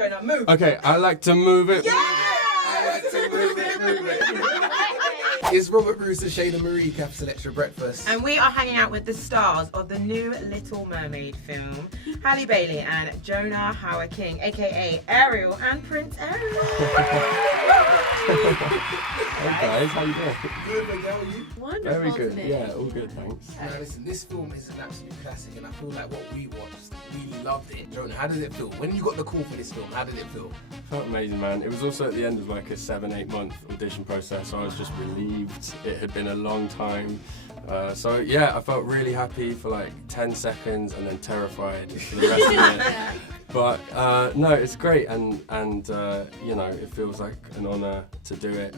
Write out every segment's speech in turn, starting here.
on, Jonah, move. Okay, I like to move it. Yeah! I like to move it. It's Robert Bruce and Shayna Marie, Capital XTRA Breakfast. And we are hanging out with the stars of the new Little Mermaid film, Halle Bailey and Jonah Hauer-King, aka Ariel and Prince Ariel. Hey guys, how you doing? Good, Miguel, how are you? Wonderful. Very good. today. Yeah, all good, thanks. Now listen, this film is an absolute classic and I feel like what we watched, really loved it. Jonah, how did it feel? When you got the call for this film, how did it feel? Felt amazing, man. It was also at the end of like a 7-8 month audition process, so I was just relieved. It had been a long time. So yeah, I felt really happy for like 10 seconds and then terrified for the rest of it. But no, it's great, and you know, it feels like an honour to do it.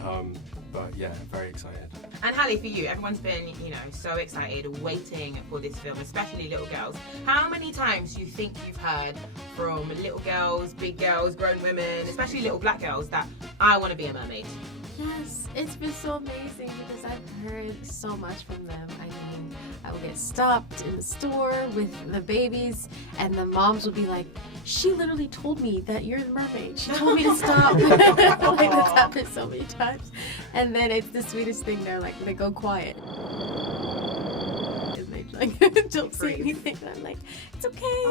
But yeah, very excited. And Halle, for you, everyone's been, you know, so excited, waiting for this film, especially little girls. How many times do you think you've heard from little girls, big girls, grown women, especially little black girls, that I want to be a mermaid? Yes, it's been so amazing because I've heard so much from them. I mean, I would get stopped in the store with the babies and the moms would be like, she literally told me that you're the mermaid. She told me to stop. Like, that's happened so many times. And then it's the sweetest thing. They're like, they go quiet. And they like don't say anything. And I'm like, it's okay.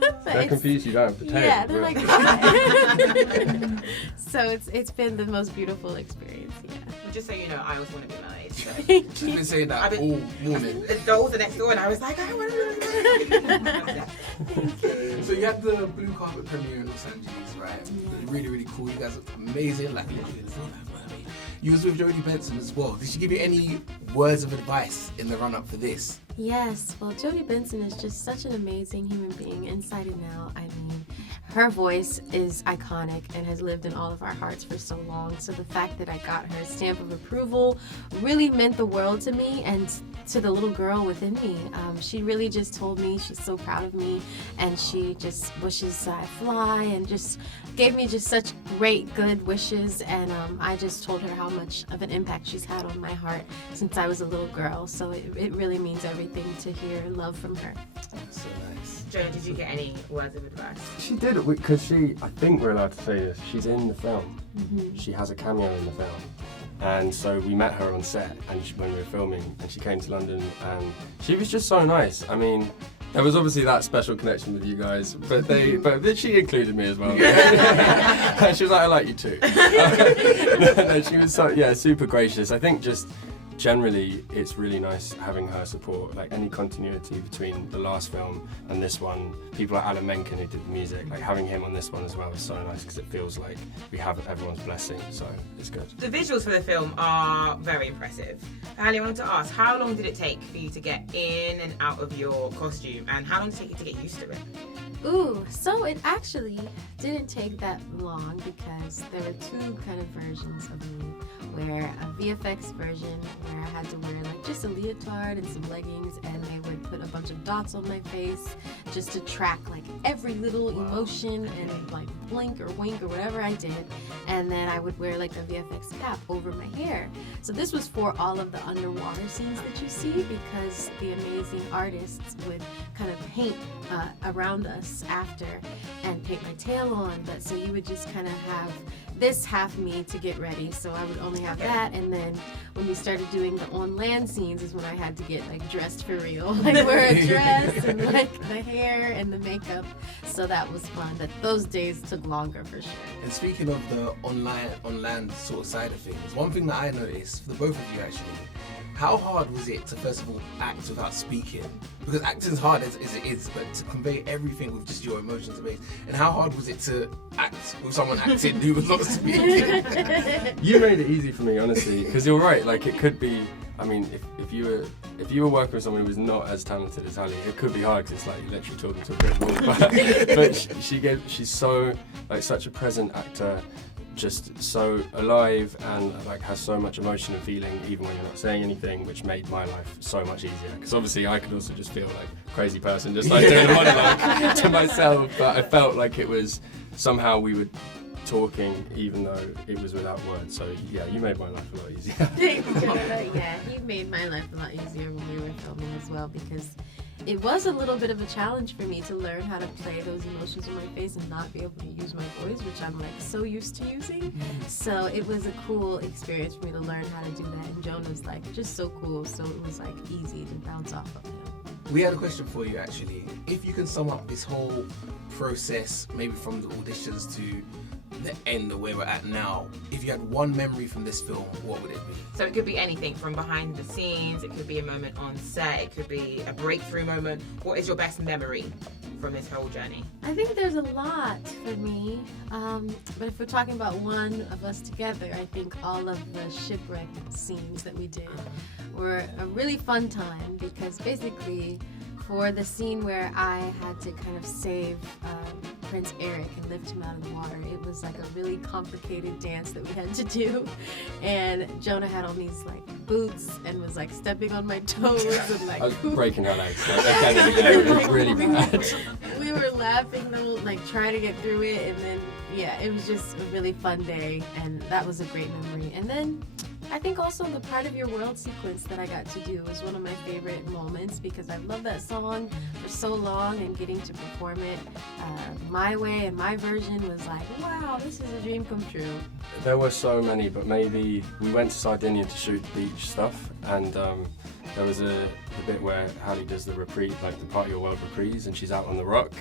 But They're confused you don't have the tail. yeah, they're really. like, why? So it's been the most beautiful experience, yeah. Well, just so you know, I always want to be a mermaid. So. She's been saying that I've been- all morning. The dolls are next door, and I was like, I want to be a mermaid. So you had the blue carpet premiere in Los Angeles, right? It was really, really cool. You guys looked amazing, like literally in full life mermaid. You was with Jodie Benson as well. Did she give you any words of advice in the run-up for this? Yes, well, Jodie Benson is just such an amazing human being inside and out. I mean, her voice is iconic and has lived in all of our hearts for so long. So the fact that I got her stamp of approval really meant the world to me and to the little girl within me. She really just told me she's so proud of me and she just wishes I fly and just gave me just such great good wishes, and I just told her how much of an impact she's had on my heart since I was a little girl. So it really means everything to hear love from her. So nice. Jonah, did you get any words of advice? She did, because she, I think we're allowed to say this, she's in the film. Mm-hmm. She has a cameo in the film. And so we met her on set and when we were filming, and she came to London and she was just so nice. I mean, there was obviously that special connection with you guys, but she included me as well. And she was like, I like you too. No, she was so, yeah, super gracious. I think just generally it's really nice having her support, like any continuity between the last film and this one. People like Alan Menken who did the music, like having him on this one as well is so nice because it feels like we have everyone's blessing, so it's good. The visuals for the film are very impressive. Halle, I wanted to ask, how long did it take for you to get in and out of your costume, and how long did it take you to get used to it? Ooh, so it actually didn't take that long because there were two kind of versions of me, where a VFX version where I had to wear like just a leotard and some leggings, and they would put a bunch of dots on my face just to track like every little emotion and like blink or wink or whatever I did, and then I would wear like a VFX cap over my hair. So this was for all of the underwater scenes that you see, because the amazing artists would kind of paint around us after and paint my tail on, but so you would just kind of have this half me to get ready, so I would only have that, and then when we started doing the on land scenes is when I had to get like dressed for real, like wear a dress and like the hair and the makeup, so that was fun, but those days took longer for sure. And speaking of the on land sort of side of things, one thing that I noticed, for the both of you actually, how hard was it to first of all act without speaking? Because acting's hard as it is, but to convey everything with just your emotions is amazing. And how hard was it to act with someone acting who was not speaking? You made it easy for me, honestly, because you're right. Like it could be. I mean, if you were working with someone who was not as talented as Halle, it could be hard because it's like you're literally talking to a brick wall. But she's so like such a present actor, just so alive and like has so much emotion and feeling even when you're not saying anything, which made my life so much easier, because obviously I could also just feel like a crazy person just like doing a monologue to myself, but I felt like it was somehow we would talking, even though it was without words. So yeah, you made my life a lot easier. Thank you, Jonah. Yeah, he made my life a lot easier when we were filming as well, because it was a little bit of a challenge for me to learn how to play those emotions on my face and not be able to use my voice, which I'm like so used to using. So it was a cool experience for me to learn how to do that. And Jonah's like just so cool, so it was like easy to bounce off of him. We had a question for you actually. If you can sum up this whole process, maybe from the auditions to the end of where we're at now, if you had one memory from this film, what would it be? So it could be anything from behind the scenes, it could be a moment on set, it could be a breakthrough moment. What is your best memory from this whole journey? I think there's a lot for me, but if we're talking about one of us together, I think all of the shipwreck scenes that we did were a really fun time, because basically for the scene where I had to kind of save Prince Eric and lift him out of the water, it was like a really complicated dance that we had to do, and Jonah had on these like boots and was like stepping on my toes and like I was breaking her legs. Like, it was really bad. We were laughing though, like trying to get through it, and then yeah, it was just a really fun day, and that was a great memory. And then I think also the Part of Your World sequence that I got to do was one of my favorite moments, because I loved that song for so long, and getting to perform it my way and my version was like, wow, this is a dream come true. There were so many, but maybe we went to Sardinia to shoot beach stuff, and there was a bit where Halle does the reprise, like the Part of Your World reprise, and she's out on the rock,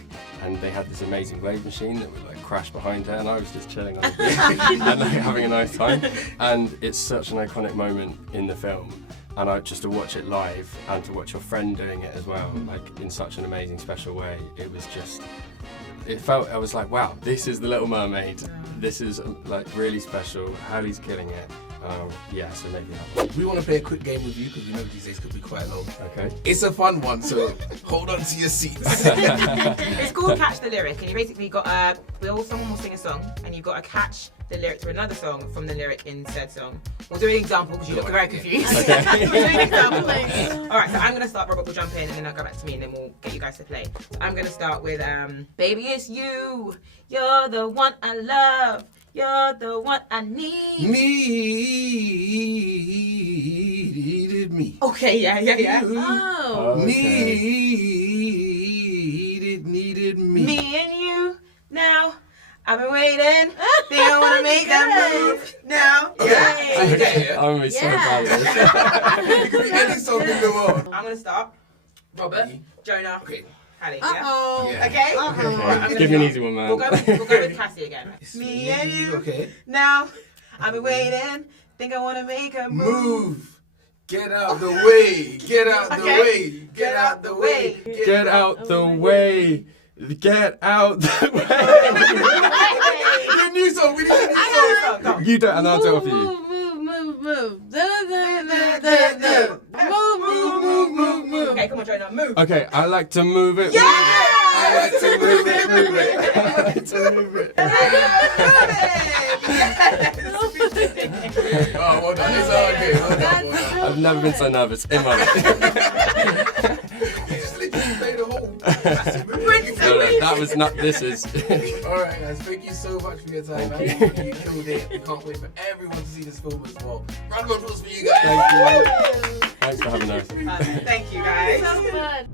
and they had this amazing wave machine that would like crash behind her, and I was just chilling on the beach and like having a nice time. And it's such an iconic moment in the film, and to watch it live and to watch your friend doing it as well, like in such an amazing, special way, it was just. I was like, wow, this is the Little Mermaid. This is like really special. Halle's killing it. Yeah, so maybe that one. We want to play a quick game with you, because we know these days could be quite long. Okay. It's a fun one, so hold on to your seats. It's called Catch the Lyric, and you basically got someone will sing a song, and you've got to catch the lyric to another song from the lyric in said song. We'll do an example because you look very confused. Okay. We'll do an example. Alright, so I'm going to start, Robert will jump in, and then I'll go back to me, and then we'll get you guys to play. So I'm going to start with, Baby, it's you. You're the one I love. You're the one I need. Needed me. Okay, yeah. Oh. Okay. Needed me. Me and you now. I've been waiting. Think I want to make that move now. Okay. I'm gonna be so bad at It could be any song in the world. I'm going to start. Robert, Me. Jonah, Okay. Halle, yeah? Uh-oh. Yeah. Okay? Uh-oh. Alright, I'm gonna Give me an start. easy one, man. We'll go with Cassie again. It's Me and you. Okay. Now, I've been waiting. Think I want to make a move. Move. Get out the way. Get out the Okay. way. Get out the way. Get out the way. Get out the way. We need a new song. We need a new song. You don't, and I'll do it for you. Move. Move. Okay, come on, Jonah, move. Okay, I like to move it. Yeah! I like to move it. I like to move it. Oh, well done. It's okay. Well done. I've never been so nervous in my life. You just literally played the whole massive movie. That was not. This is. Alright guys, thank you so much for your time. Thank man. You killed it. We can't wait for everyone to see this film as well. Round of applause for you guys. Thank you. Thanks for having us. Thank you, guys. So fun.